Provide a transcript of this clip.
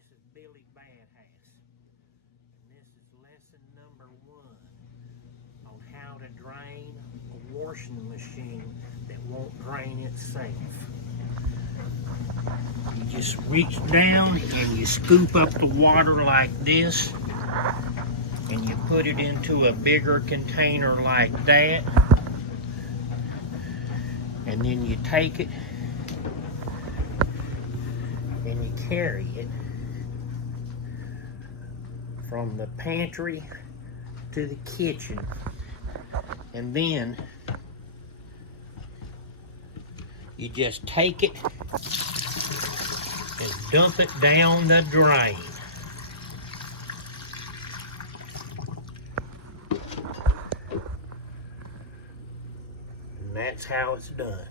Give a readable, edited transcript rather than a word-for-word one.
This is Billy Badhouse, and this is lesson number 1 on how to drain a washing machine that won't drain itself. You just reach down and you scoop up the water like this, and you put it into a bigger container like that, and then you take it and you carry it from the pantry to the kitchen, and then you just take it and dump it down the drain. And that's how it's done.